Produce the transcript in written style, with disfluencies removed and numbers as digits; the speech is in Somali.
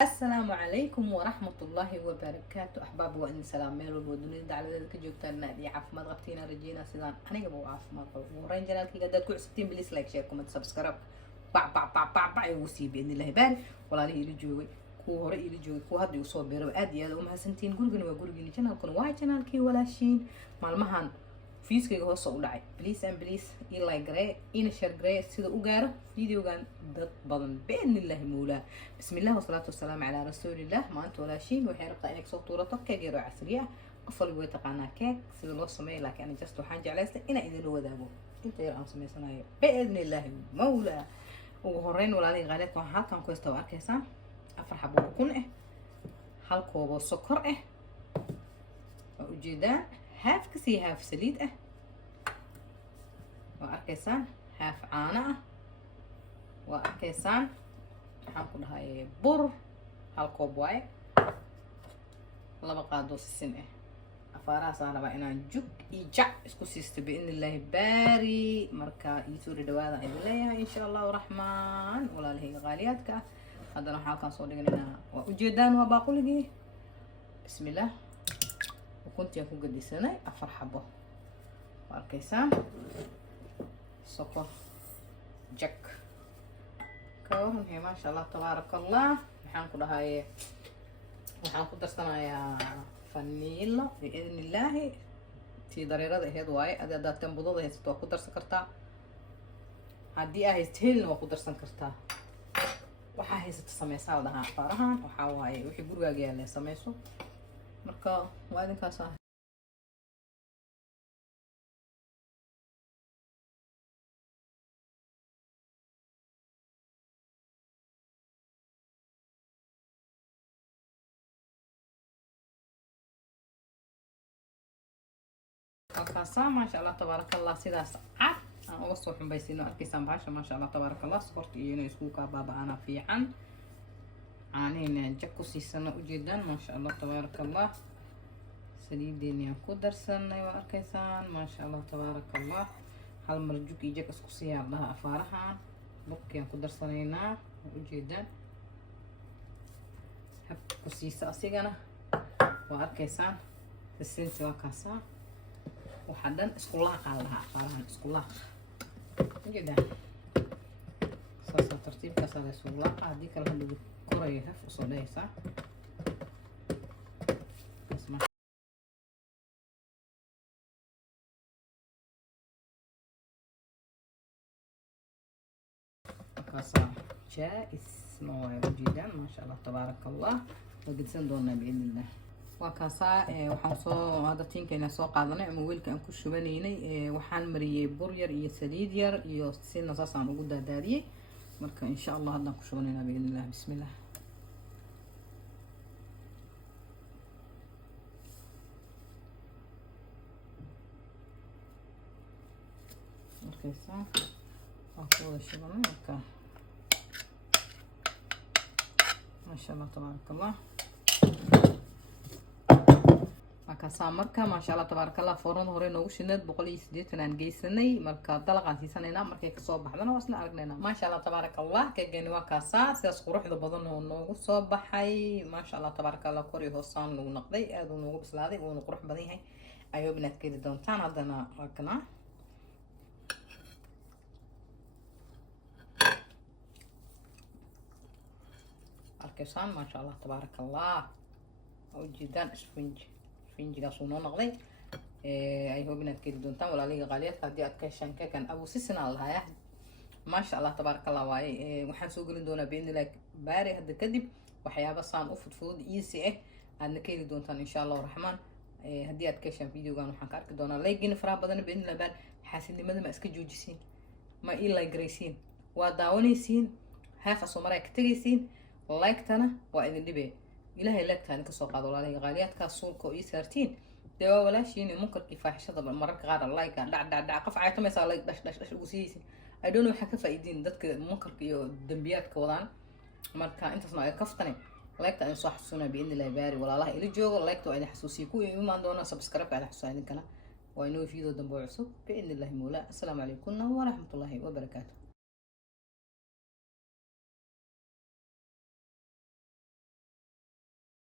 السلام عليكم ورحمة الله وبركاته أحباب وإن سلام ميل والودنيا دعالة ذلك جوجتان نادي عافماد قبتينا رجينا سيدان أنا قبو عافماد ورين جلالكي قداد كل ستين بليس لايك شير كومنت سبسكرايب باع يوسي بإذن الله باري ولا لي إلي جوي كو هوري إلي جوي كو هادي وصور بيرو أدي هذا أمها سنتين قرقني وقرقني جنالكن واي جنالكي ولا شين مالمهان fiiskayga hoos u dhacay please and please in like gray in share gray sida u gaaro videogan dad badan bi'idnillahi mawlaa bismillah wasalaatu wasalaamu calaa rasuulillah maanta walaashiin waxay rabtaa inay soo tuurato keeg yar oo casri ah qof walba way taqaanaa keeg sida loo sameeyo laakiin ani just waxaan jeclaystay inaan idinla wadaago inta yar aan samaysanayo bi'idnillahi mawlaa ugu horeyn walaalay qaaleedka waxaan halkan ku haystaa arkaysaa 4 xabo ukun ah hal koob oo sokor ah oo ujeedaan هاف كسي هاف سليد وأركيسان هاف عانة وأركيسان حنقول هاي بر هالكوبواي لما قادو السنة أفارا صار بقينا جوك إيجع اسكو سيست بإذن الله باري مركا يسوري دوادا إليها إن شاء الله ورحمن ولا له غالياتك هذا راح كان صودقنا وجدان وباقولي بسم الله وكنت يكون قد سنة 4 حبة واركيسان سكر جك كورن هي ما شاء الله تبارك الله waxaan ku dhahay waxaan ku darsanayaa vanilla باذن الله tii dareerada ahayd waaye adaa tambudada haysato waa ku darsan kartaa haddii ay haysato waa ku darsan kartaa waxa haysato sameysaa dhahaa farahan waxa waaye wixii gurigaaga yaala sameyso marka waa idinkaas ah وكاسا ما شاء الله تبارك الله سيداس عاد أنا أوصل حنبيسينو أركيسان باشا ما شاء الله تبارك الله سكرت إينو يسكوكا بابا أنا في عن عانين جاكو سيسنا جدا ما شاء الله تبارك الله سليدين ينكو درسنا وأركيسان ما شاء الله تبارك الله هل مرجوك يجاك اسكو سيار لها أفارها بوك ينكو درسنا جدا هبكو سيسا أسيقنا وأركيسان السنسي وكاسا وحدن اسكولاق على لها أفارها اسكولاق جدا ساسا ترتيب كاسا اسكولاق هديك الهدو كوري هف وصليسا اسمع كاسا جائز نوع جدا ما شاء الله تبارك الله وقد سندونا بإذن الله وكاسا waxaan soo hada tiinkeena soo qaadanay ama weelka aan ku shubanaynay waxaan mariyay bur yar iyo saliid yar iyo sina saasaan ugu daadaadiyay marka insha Allah hadaan ku shubanayna بإذن الله بسم الله markaysan أقول شغلنا مركا ما شاء الله تبارك الله marka marka ما شاء الله تبارك الله فرن hore noogu shineed 180 aan geysanay marka dalaqan siisanayna markay ka soo baxdana wasna aragnayna ما شاء الله تبارك الله keegani waa kaasa sidaas quruxda badan oo noogu soo baxay ما شاء الله تبارك الله kori hoosaan lagu naqday aad uu noogu bislaaday oo qurux badan yahay ayo binaad keedi doontaan hadana arkana arkaysan ما شاء الله تبارك الله oo jidaan isfinjigaas uu noo noqday ay hubinaad keedi doontaan walaaliga qaaliyaadka haddii aad ka heshaan keekan abu sisinaan lahaaya ما شاء الله تبارك الله waaye waxaan soo gelin doonaa biidnillaah baari hadda kadib waxyaabo saan u fudfudud easy ah aadna ka heli doontaan insha Allah raxmaan haddii aad ka heshaan videogan waxaan ka arki doonaa like-in faraha badan biidnillaah baar xaasidnimada ma iska joojisiin ma ii like garaysiin waa daawanaysiin haaf asoomaray ka tagaysiin like-tana waa idin dhibee إلهي لك كان كسر قاضي الله غاليات كسر كويسرتين دوا ولا شيء ممكن كفاحشة طبعا مرة غير اللايك دع قف عيطة مثلا لايك دش وسيسي I don't know حكي فايدين دتك ممكن كيو دنبيات كودان مرة أنت صنع كفتني لايك تاني صح سنة بإذن الله باري ولا الله إلي جو لايك تو عين حسوسي كوي ما عندنا سبسكرايب على حسوسي عندنا وإنه في ذو دنبوع عصب بإذن الله مولا السلام عليكم ورحمة الله وبركاته.